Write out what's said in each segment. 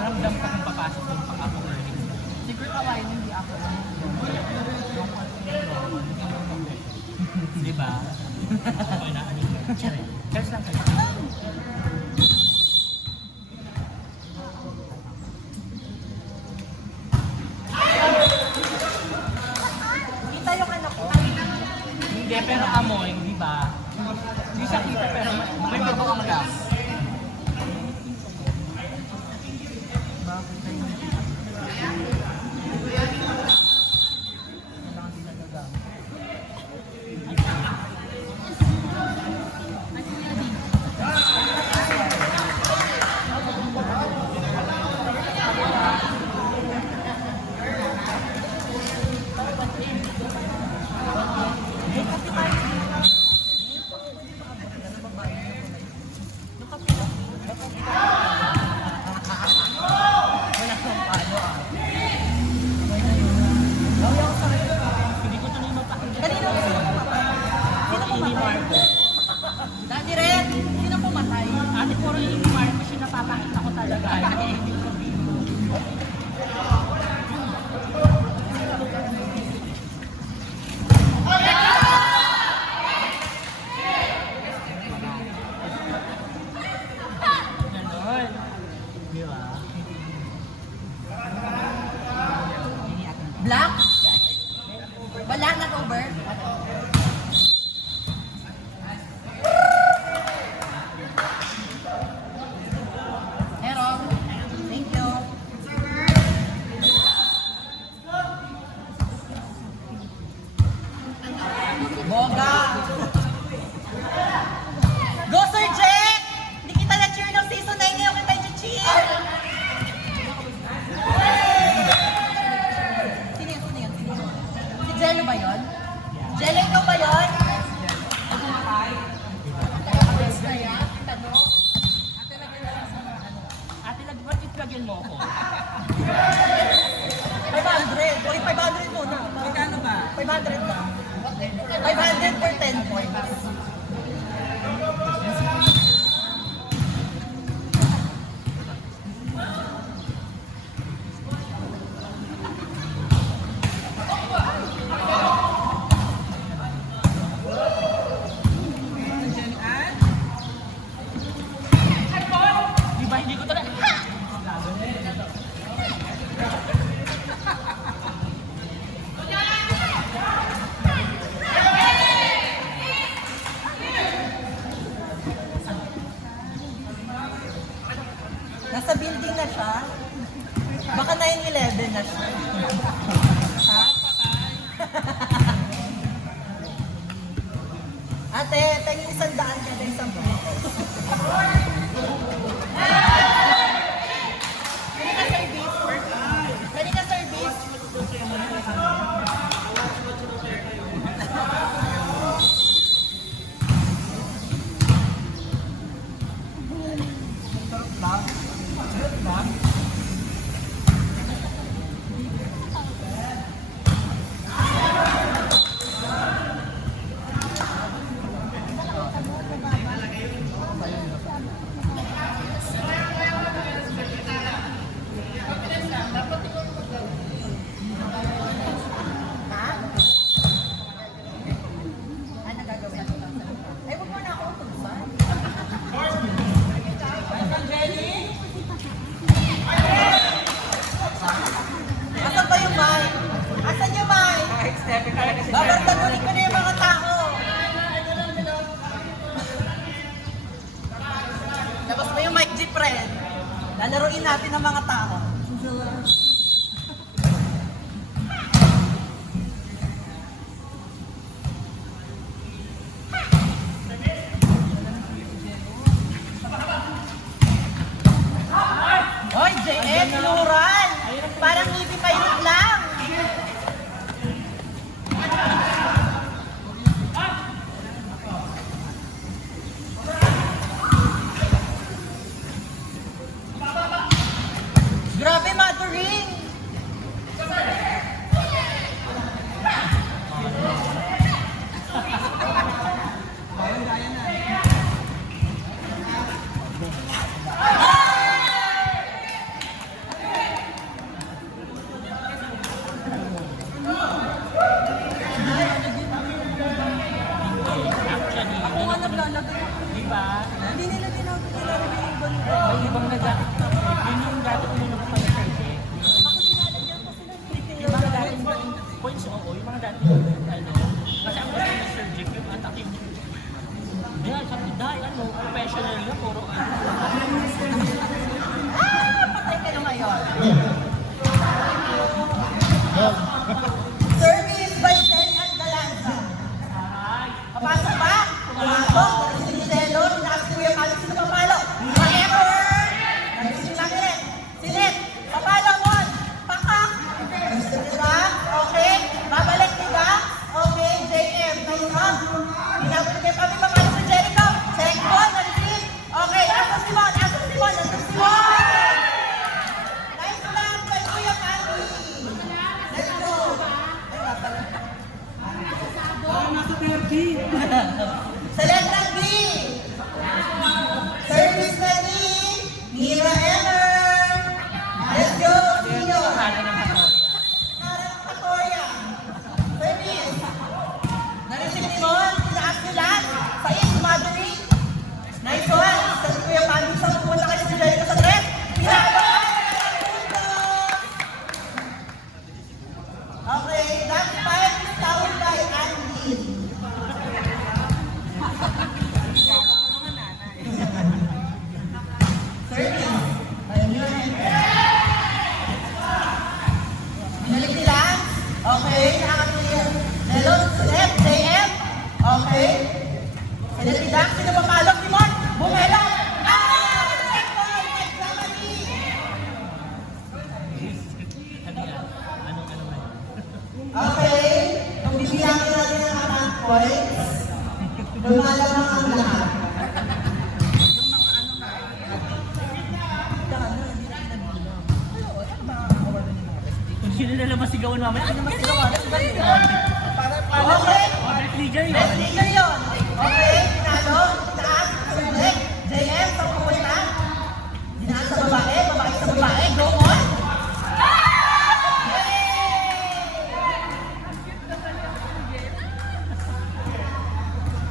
Ramdam ko kung papasok doon pag ako learning. Siguro kawain hindi ako. Di ba? Okay na, ano yun? Cheers lang kayo. Kita yung anak ko. Hindi, pero amoy, di ba? Hindi siya kita, pero may bagoong gas. Dati rin, sino pumatay? Ate, puro yung mark kasi napapakita ko talaga. Ganon. Di ba? Black? Wala na over? Meron. Thank you. Boga! Go Sir Jack! Hindi kita na-cheer ng season 9 ngayon kita i-cheer! Sino yun? Sino yun? Sino yun? Si Jello ba yun? Jello, ikaw ba yun? Ate, ba't itlagyan mo ko? 500! Uy, 500 muna. Magkano ba? 500 na. 500 for 10 points. Di ba hindi ko talaga? Nasa building na siya. Baka 9/11 na siya. Ha? Ate, tingin 100 ka din sa buhay. Kanina service. Ha? Ano gagawin? Ay, huwag mo na ako utusan. Asan ba yung mic? Asan yung mic? Babartagunin ko na yung mga tao. Labas mo yung mic, G-Friend. Lalaroin natin ang mga tao. naglalagay. Di ba? Hindi nila nilalagay yung ibang May ibang yun yung dati ko nung pala sa ite. Ako nilalagyan ko sila ng Yung mga dating points, oo, yung mga dating, ano, kasi ang gusto ni Sir Jake, yung atakin niya. Dahil, sabi, dahil, ano, professional na, puro, Patay ka na ngayon. Service by Jenny at Galanza. ay, Papasok ba? Pumasok. Si Giselo, sinakas si Kuya Palo, sino papalo? Forever! Nagising lang ulit. Silip, papalo mo. Pakak. Gusto niyo ba? Okay. Babalik niyo ba? Okay. JM, kayo ha? Pinabalik kayo kami papalo sa Jericho. Check po, na-receive. Okay, asa si Mon? Asa si Mon? Asa si Mon? Nice lang kay Kuya Palo. Let's go. Sa letrang B. Service na B. Mira Emmer. Let's go. Sino? kala ng Victoria. Harap Patoria. Service. Na-receive ni Mon. Tinaas ni Lan. Sais, Maduri. Nice one. Sa Kuya Pandi sa pupunta kayo sa Jericho sa trip. Pinakabahan. Okay, that's 5 is towel by Andy. Service. Ayun. Binalik nila. Okay, nakakatuloy. Melon, Select, JM. Okay. Select ni Dax, sino papalok? Timon, Bumelo. Ah! Second, nagkamali. Sabi nga, ano ba yun? Okay. Kung bibiyangin natin ang amount points, lumalamang ang lahat. Kung sino na lang masigawan mamaya, ano masigawan? Okay. Order leader yun. Let's leader yun. Okay, pinalo, taas, select, JM, sa pupunta. Dinaas sa babae, babae sa babae, go on.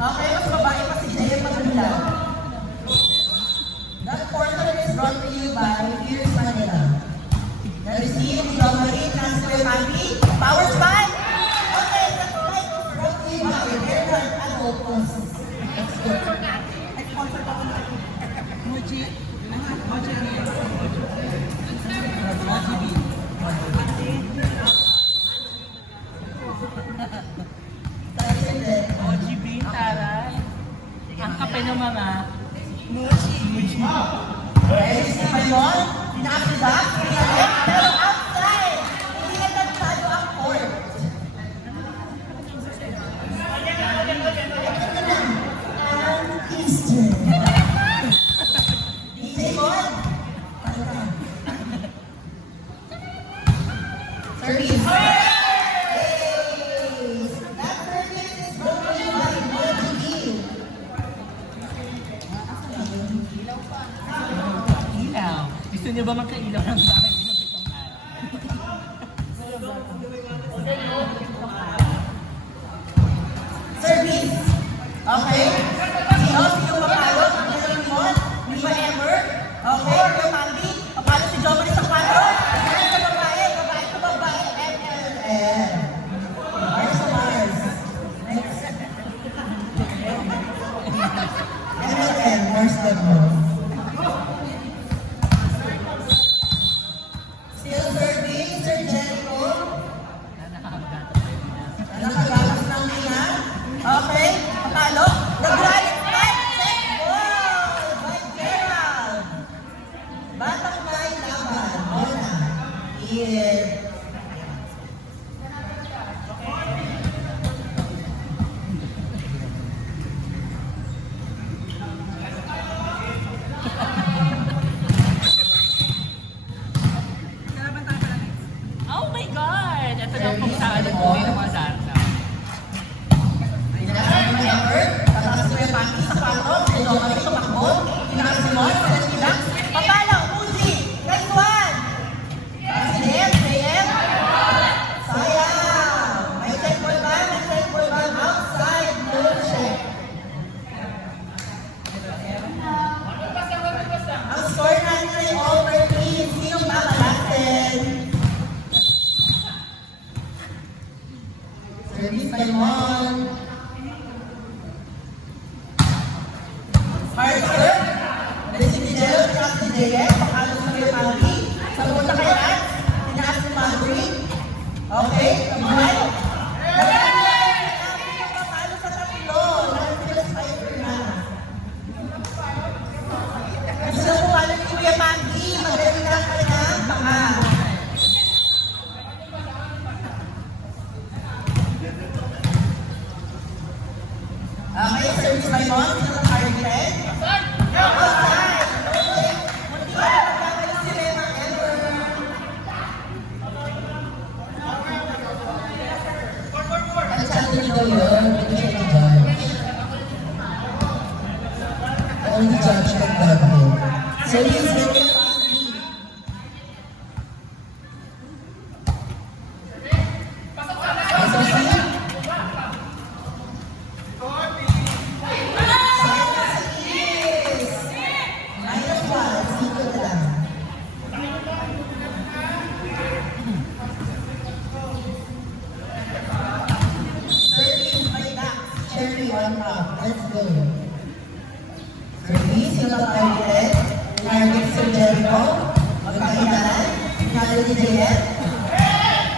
Okay, mas babae pa si JM maganda. That portion is brought to you by Fierce Manila. Na-receive, John Marie, Transfer Mandy, Power Spy. Okay, that flight is brought to you by Airline and Opus. Sponsor pa ko na. Mochi. Mochi. OGB, taray. Ang kape ng mga Ready si Mayon, pinakita, pinalik, pero outside. Hindi na nagtalo ang court. And Eastern. DJ Mon. Service. That service is broken by OGB. ilaw. Gusto niyo ba magkailaw ng bahay niyo itong Service. Okay. Sino? Sino papalo? Sino Mon? Lima Emer. Okay. Kuya Mandy. Papalo si John Marie sa 4. Yan sa babae. Babae sa babae. MLN. Mars sa Mars. Next. MLN. Mars the Mars. Still serving. Sir Jericho. Nakagalas ng ina. Okay. Papalo. Nag-rally fight. Check ball. By Gerald. Batang may laban. Bona. Yeah. Raymond, sino ang targeted? Outside! Munti ka na magkamali si Rema Ever. Ang sabi daw yun, hindi siya nag-judge. Only judge can love him. So he's getting let's go. Service, yung targeted. Target si Jericho. Magkakinalan. Finalo ni JF.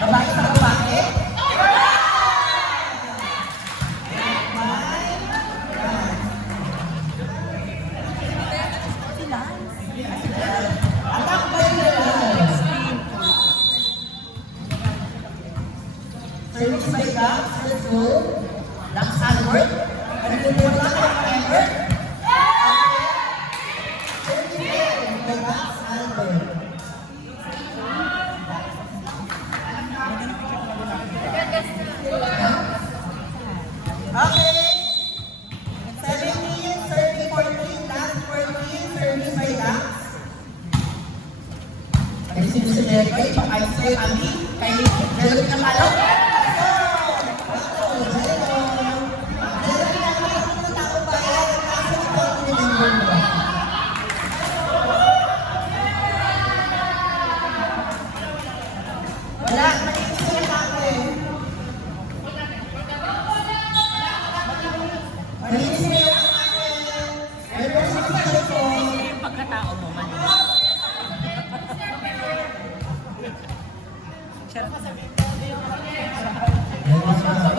Babae sa babae. Attack by Lance. Service by Gax. Let's go. Dax Albert. Nagpupula ka ng Albert. By Dax Albert. Okay. 17, serving 14, last 14, serving by Dax. Ay, si Jericho, pang-ice cream, Andy. Kay Jericho ng malo. Wala, malinis sila sa akin. Malinis sila sa akin. Meron sa cellphone. Yung pagkatao mo, mali. Meron sa